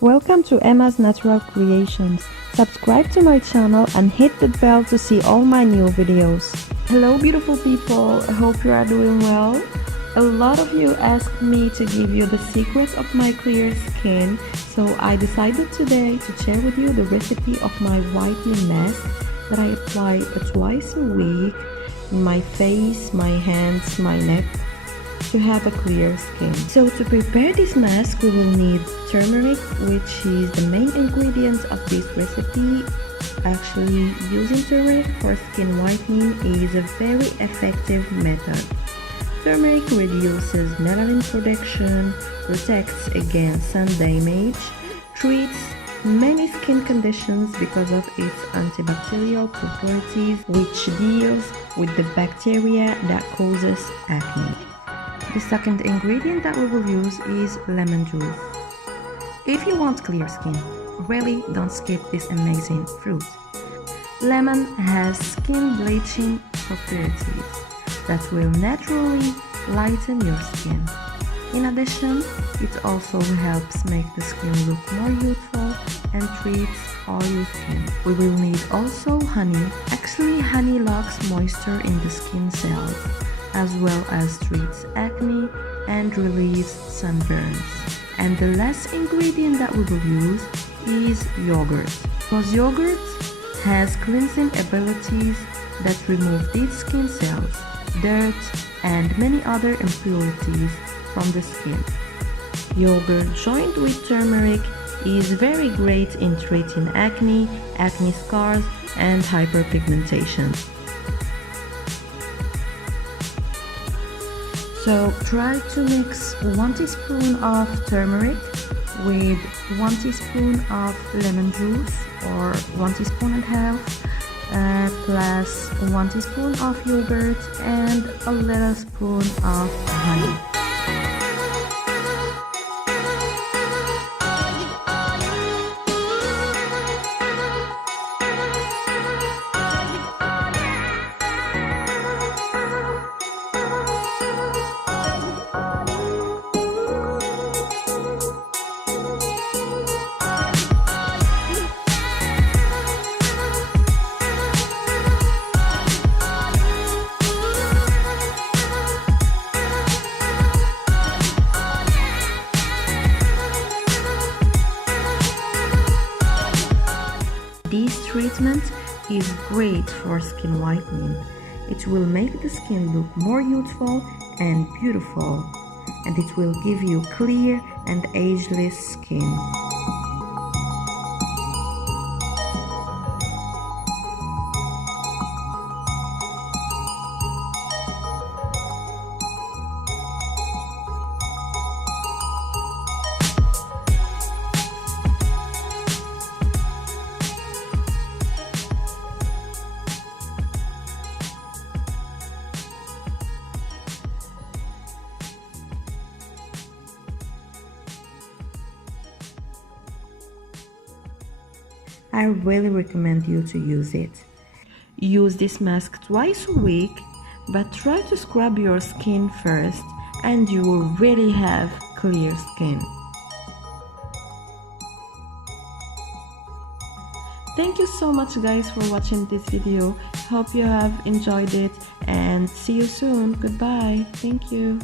Welcome to Emma's Natural Creations. Subscribe to my channel and hit the bell to see all my new videos. Hello beautiful people, I hope you are doing well. A lot of you asked me to give you the secrets of my clear skin, so I decided today to share with you the recipe of my whitening mask that I apply twice a week in my face, my hands, my neck, to have a clear skin. So to prepare this mask, we will need turmeric, which is the main ingredient of this recipe. Actually, using turmeric for skin whitening is a very effective method. Turmeric reduces melanin production, protects against sun damage, treats many skin conditions because of its antibacterial properties, which deals with the bacteria that causes acne. The second ingredient that we will use is lemon juice. If you want clear skin, really don't skip this amazing fruit. Lemon has skin bleaching properties that will naturally lighten your skin. In addition, it also helps make the skin look more youthful and treats oily skin. We will need also honey. Actually, honey locks moisture in the skin cells, as well as treats acne and relieves sunburns. And the last ingredient that we will use is yogurt, because yogurt has cleansing abilities that remove dead skin cells, dirt, and many other impurities from the skin. Yogurt joined with turmeric is very great in treating acne, acne scars, and hyperpigmentation. So try to mix 1 teaspoon of turmeric with 1 teaspoon of lemon juice, or 1 teaspoon and a half, plus 1 teaspoon of yogurt and a little spoon of honey. This treatment is great for skin whitening. It will make the skin look more youthful and beautiful, and it will give you clear and ageless skin. I really recommend you to use it. Use this mask twice a week, but try to scrub your skin first and you will really have clear skin. Thank you so much guys for watching this video. Hope you have enjoyed it and see you soon. Goodbye. Thank you.